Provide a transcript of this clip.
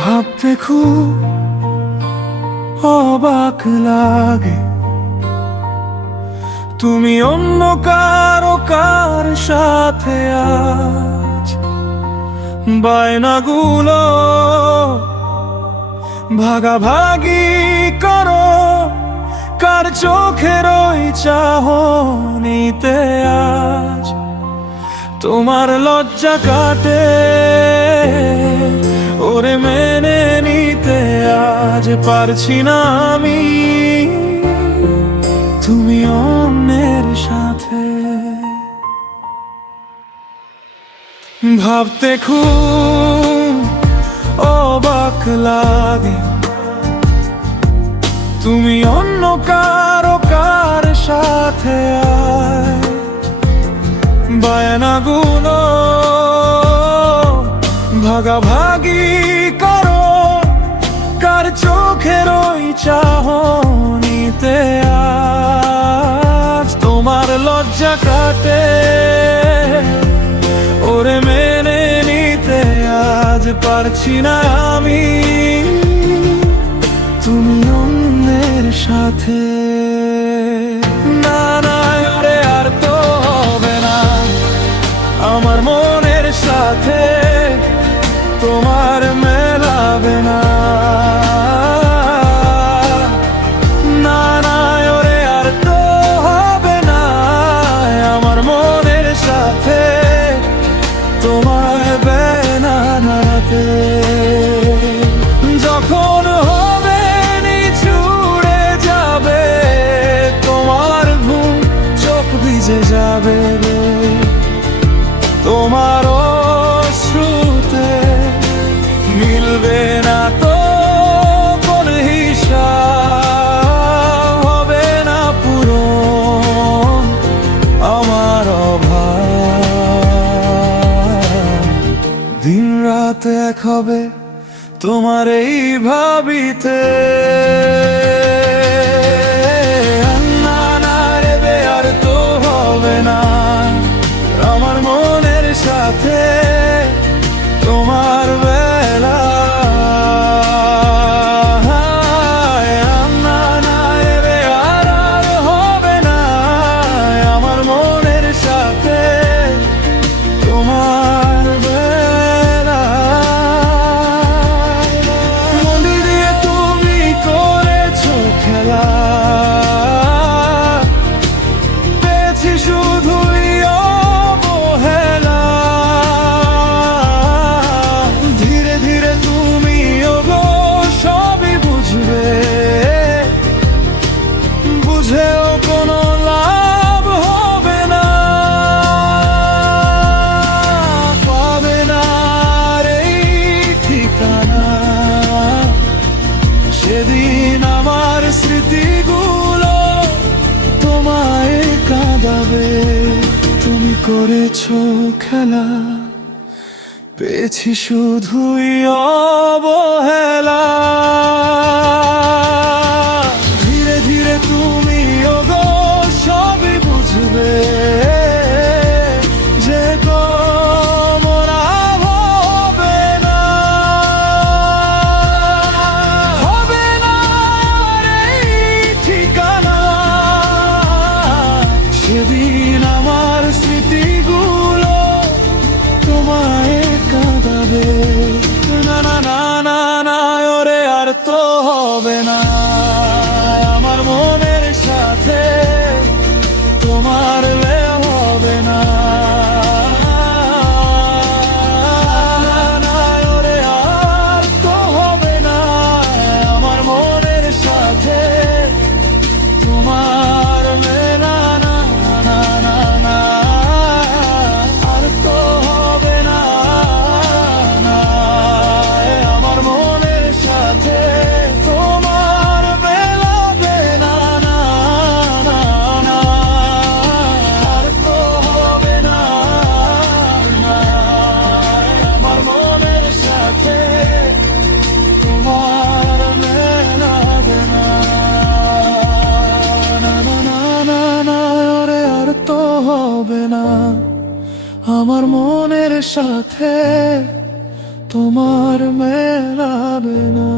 ভাবতে খুব অবাক লাগে তুমি অন্য কার সাথে আজ বায়নাগুলো ভাগাভাগি করো, কার চোখের ওই চাহনিতে আজ তোমার লজ্জা কাটে ওরে মেনে নিতে আজ পারছি না আমি তুমি অন্যের সাথে। ভাবতে খুব অবাক লাগে তুমি অন্য কার সাথে আজ বায়নাগুলো ভাগাভাগি করো, কার চোখের ওই চাহনিতে আজ তোমার লজ্জা কাটে ওরে মেনে নিতে আজ পারছি না আমি তুমি অন্যের সাথে। না না ওরে আর তো হবে না আমার মনের সাথে তোমার মেলাবে না। না না ওরে আর তো হবে না আমার মনের সাথে তোমার বেনানাতে। যখন হবে নিচুড়ে যাবে তোমার ঘুম, চোখ ভিজে যাবে তোমার অশ্রুতে, মিলবে না তো কোন হিসাব, হবে না পূরণ আমার অভাব। দিন রাত এক হবে তোমার এই ভাবিতে। না না রে আর তো হবে না আমার মনের সাথে তোমার বেলা। না না রে আর হবে না আমার মনের সাথে তোমার বেলা। মন্দির দিয়ে তুমি করেছো খেলা, পেয়েছি শুধুই অবহেলা। ধীরে ধীরে তুমি ওগো সবই বুঝবে, বুঝেও কোনো লাভ হবে না, পাবে না রে ঠিকানা। সেদিন আমার স্মৃতিগুলো তোমায় কাঁদাবে, তুমি করেছো খেলা, পেয়েছি শুধুই অবহেলা। ধীরে ধীরে তুমি ওগো সবই বুঝবে, যে তোমরা হবে না, হবে না রে ঠিকানা। সেদিন আমার স্মৃতিগুলো তোমায় কাঁদাবে। না না আমার মনের সাথে তোমার মেলাবে না।